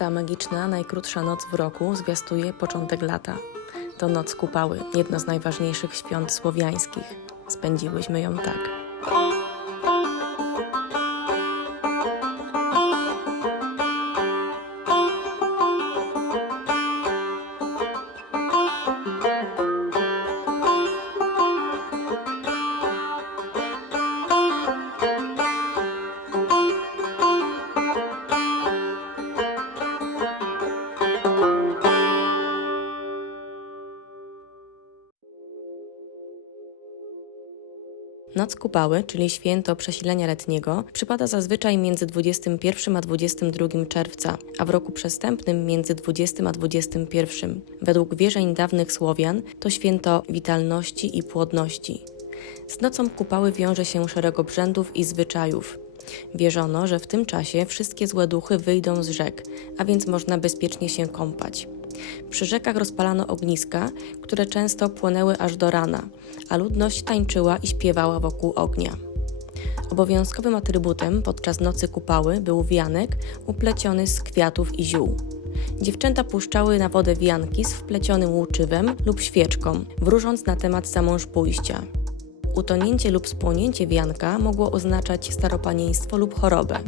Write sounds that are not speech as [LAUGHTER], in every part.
Ta magiczna, najkrótsza noc w roku zwiastuje początek lata. To noc Kupały, jedno z najważniejszych świąt słowiańskich. Spędziłyśmy ją tak. Noc Kupały, czyli święto przesilenia letniego, przypada zazwyczaj między 21 a 22 czerwca, a w roku przestępnym między 20 a 21. Według wierzeń dawnych Słowian to święto witalności i płodności. Z nocą Kupały wiąże się szereg obrzędów i zwyczajów. Wierzono, że w tym czasie wszystkie złe duchy wyjdą z rzek, a więc można bezpiecznie się kąpać. Przy rzekach rozpalano ogniska, które często płonęły aż do rana, a ludność tańczyła i śpiewała wokół ognia. Obowiązkowym atrybutem podczas nocy kupały był wianek upleciony z kwiatów i ziół. Dziewczęta puszczały na wodę wianki z wplecionym łuczywem lub świeczką, wróżąc na temat zamążpójścia. Utonięcie lub spłonięcie wianka mogło oznaczać staropanieństwo lub chorobę.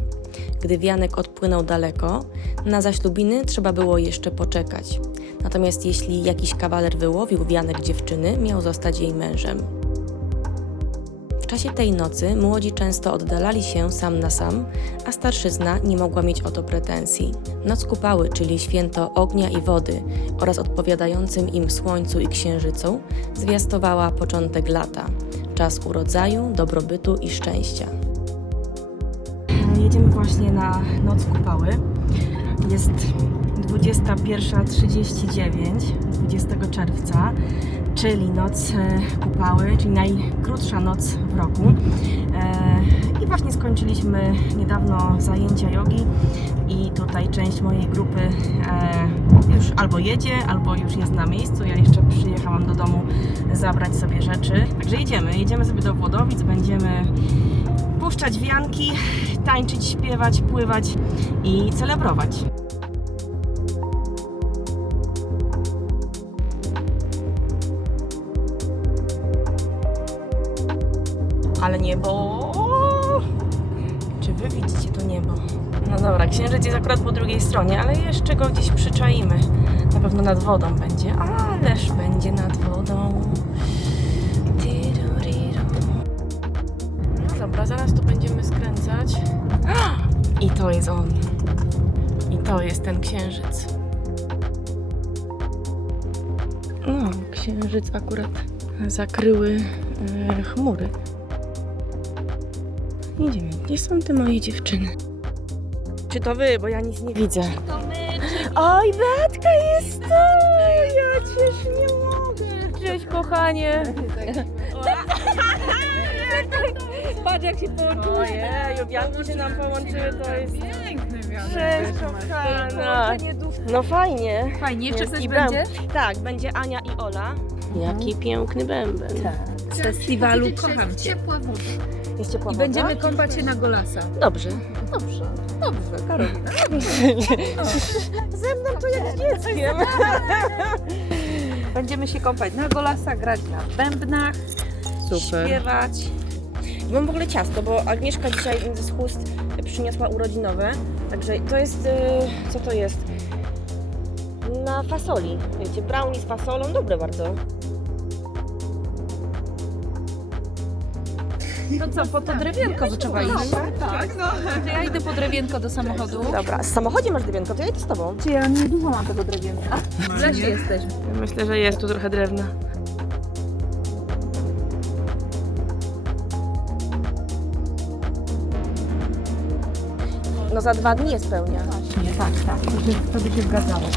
Gdy wianek odpłynął daleko, na zaślubiny trzeba było jeszcze poczekać. Natomiast jeśli jakiś kawaler wyłowił wianek dziewczyny, miał zostać jej mężem. W czasie tej nocy młodzi często oddalali się sam na sam, a starszyzna nie mogła mieć o to pretensji. Noc kupały, czyli święto ognia i wody oraz odpowiadającym im słońcu i księżycu, zwiastowała początek lata, czas urodzaju, dobrobytu i szczęścia. Jedziemy właśnie na noc kupały. Jest 21.39 20 czerwca, czyli noc e, kupały, czyli najkrótsza noc w roku. I właśnie skończyliśmy niedawno zajęcia jogi i tutaj część mojej grupy e, już albo jedzie, albo już jest na miejscu. Ja jeszcze przyjechałam do domu zabrać sobie rzeczy. Także jedziemy, jedziemy sobie do Włodowic, będziemy puszczać wianki, tańczyć, śpiewać, pływać i celebrować. Ale niebo! Czy wy widzicie to niebo? No dobra, księżyc jest akurat po drugiej stronie, ale jeszcze go gdzieś przyczaimy. Na pewno nad wodą będzie, ależ będzie nad wodą. No dobra, zaraz tu będziemy skręcać. I to jest on. I to jest ten księżyc. No, księżyc akurat zakryły e, chmury. Idziemy. Gdzie są te moje dziewczyny? Czy to wy, bo ja nic nie widzę. To my, Oj, Beatka jest tu! Ja cię nie mogę. Cześć, kochanie. patrz jak się połączyło. Ojej, wianki się nam połączyły, to jest... Piękny Cześć, kochana. No fajnie. Fajnie, ktoś i będzie? Tak, będzie Ania i Ola. Jaki piękny bęben. Z festiwalu Kocham Cię. Ciepła woda. Jest ciepła I woda? będziemy kąpać się na Golasa. Dobrze, dobrze. Dobrze, Karolina. [LAUGHS] Ze mną to jak z dzieckiem. [LAUGHS] Będziemy się kąpać na Golasa, grać na bębnach, Śpiewać. Mam w ogóle ciasto, bo Agnieszka dzisiaj z chust przyniosła urodzinowe. Także to jest. y, Co to jest? Na fasoli. Wiecie, brownie z fasolą. Dobre bardzo. No co, po to drewienko by trzeba iść. Tak, no. To ja idę po drewienko do samochodu. Dobra, w samochodzie masz drewienko, to ja idę z tobą. Czy ja nie dużo mam tego drewienka? W lesie jesteśmy. Myślę, że jest tu trochę drewna. No za dwa dni jest pełnia. Nie, tak, tak. To, się, to by się zgadzało.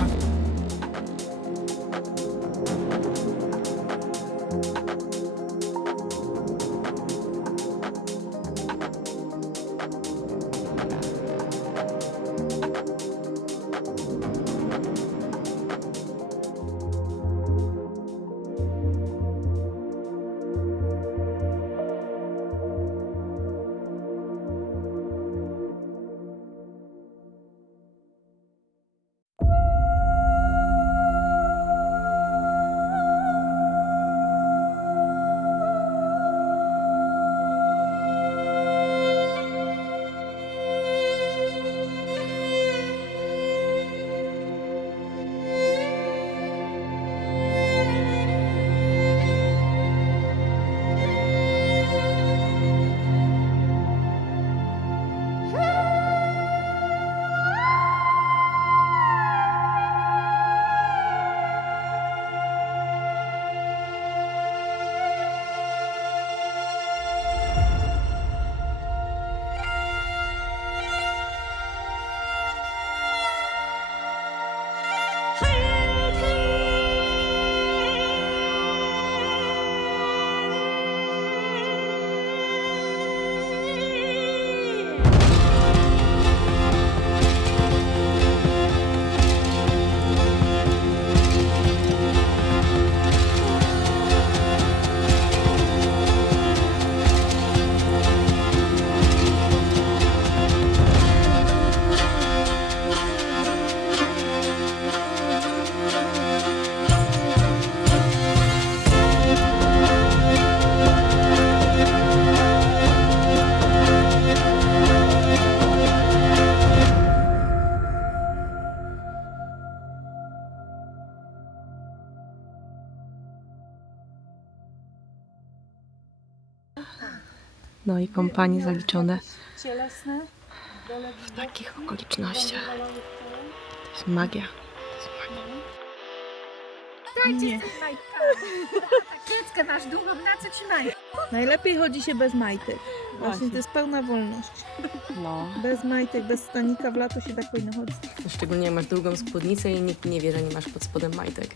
No i kompanie zaliczone Cielesne. w takich okolicznościach. To jest magia. Nie. Dziecko masz długą na co trzymaj. Najlepiej chodzi się bez majtek. Właśnie to jest pełna wolność. No. Bez majtek, bez stanika w lato się tak powinno chodzić. Szczególnie jak masz długą spódnicę i nikt nie wie, że nie masz pod spodem majtek.